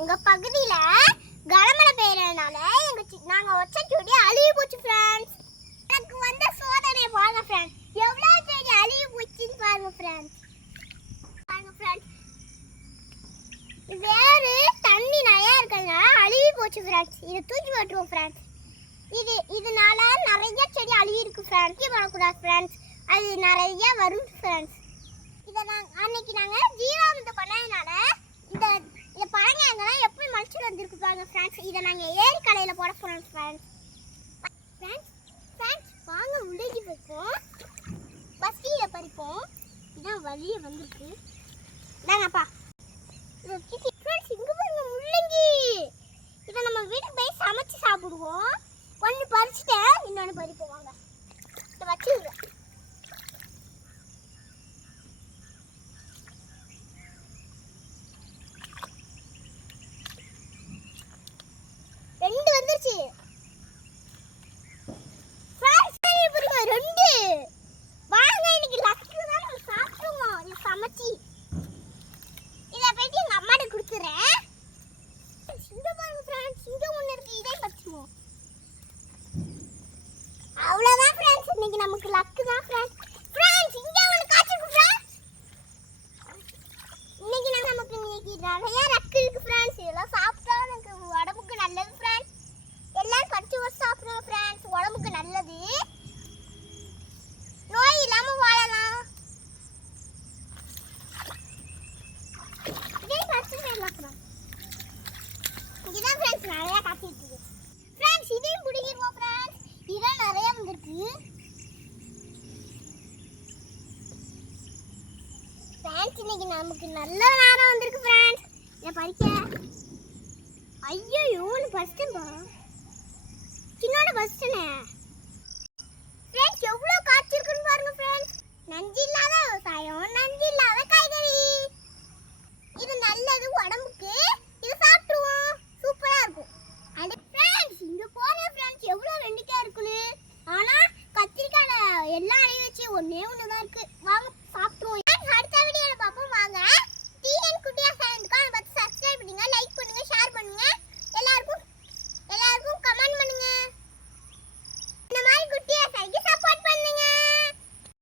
எங்க பகுதியில கனமழை பெய்யறதுனால நாங்க வச்ச செடி அழுகி போச்சு ஃப்ரெண்ட்ஸ். எனக்கு வந்த சோதனை பாருங்க ஃப்ரெண்ட்ஸ். எவ்வளவு செடி அழுகி போச்சுன்னு பாருங்க ஃப்ரெண்ட்ஸ். பாருங்க ஃப்ரெண்ட்ஸ். வேறு தண்ணி நிறைய இருக்கறதுனால அழுகி போச்சு ஃப்ரெண்ட்ஸ். இதை தூக்கி போட்டுருவோம் ஃப்ரெண்ட்ஸ். இதனால நிறைய செடி அழுகி இருக்கு ஃப்ரெண்ட்ஸ். தூக்கி போடக்கூடாது ஃப்ரெண்ட்ஸ். அது நிறைய வரும் ஃப்ரெண்ட்ஸ். இதை அன்னைக்கு நாங்கள் ஜீவாமிர்தம் பண்ணதுனால இந்த பழங்கெல்லாம் எப்படி மனுஷன் வந்துருக்கு பாருங்க ஃப்ரெண்ட்ஸ். இதை நாங்கள் ஏரி கடையில் போட போகிறோம் ஃப்ரெண்ட்ஸ். ஃப்ரெண்ட்ஸ் வாங்க முள்ளங்கி பறிப்போம். ஃபஸ்ட்டு இதை பறிப்போம். இதான் வழியே வந்துருக்கு. இதாங்கப்பா ஃப்ரெண்ட்ஸ். இங்கே பாருங்க முள்ளங்கி. இதை நம்ம வீட்டுக்கு போய் சமைச்சு சாப்பிடுவோம். ஒன்று பறிச்சுட்டேன், இன்னொன்று பறிப்போம். வாங்க இதை வச்சுருவேன். ரெண்டு வந்துருச்சு ரெண்டு. வாங்க இன்னைக்கு லக்கு தான் நம்ம சாப்பிடுவோம். இதை சமைச்சி இதை போயிட்டு எங்கள் அம்மாட்ட கொடுத்துறேன். இங்கே பாருங்க ஃப்ரெண்ட்ஸ். இங்கே ஒன்று இருக்கு. இதே பறிச்சுவோம். அவ்வளோதான் ஃப்ரெண்ட்ஸ். இன்னைக்கு நமக்கு லக்கு தான் ஃப்ரெண்ட்ஸ். ஃப்ரெண்ட்ஸ் இங்கே ஒன்று காய்ச்சிருக்கு ஃப்ரெண்ட்ஸ். இன்னைக்கு நமக்கு நிறைய லக்கு இருக்கு ஃப்ரெண்ட்ஸ். இதெல்லாம் சாப்பிட்டா எனக்கு உடம்புக்கு நல்லது ஃப்ரெண்ட்ஸ். எல்லாரும் பறிச்சு வச்சு சாப்பிடுங்க ஃப்ரெண்ட்ஸ். உடம்புக்கு நல்லது. நோய் இல்லாமல் வாழலாம். இதே பறிச்சு போயிடலாம் ஃப்ரெண்ட்ஸ். இதுதான் ஃப்ரெண்ட்ஸ் நிறையா காத்திட்டு இருக்கு ஃப்ரெண்ட்ஸ். இதையும் பிடிக்கிடுவோம் ஃப்ரெண்ட்ஸ். இதெல்லாம் நிறைய வந்துருக்கு ஃப்ரெண்ட்ஸ். இன்னைக்கு நமக்கு நல்ல நேரம் வந்திருக்கு ஃப்ரெண்ட்ஸ். இதை பறிக்க. ஐயோ ஒன்று பறிச்சிட்டேன்பா. சின்னோட பறிச்சிட்டேனே ஃப்ரெண்ட்ஸ். எவ்வளோ காய்ச்சிருக்குன்னு பாருங்க ஃப்ரெண்ட்ஸ். நஞ்சி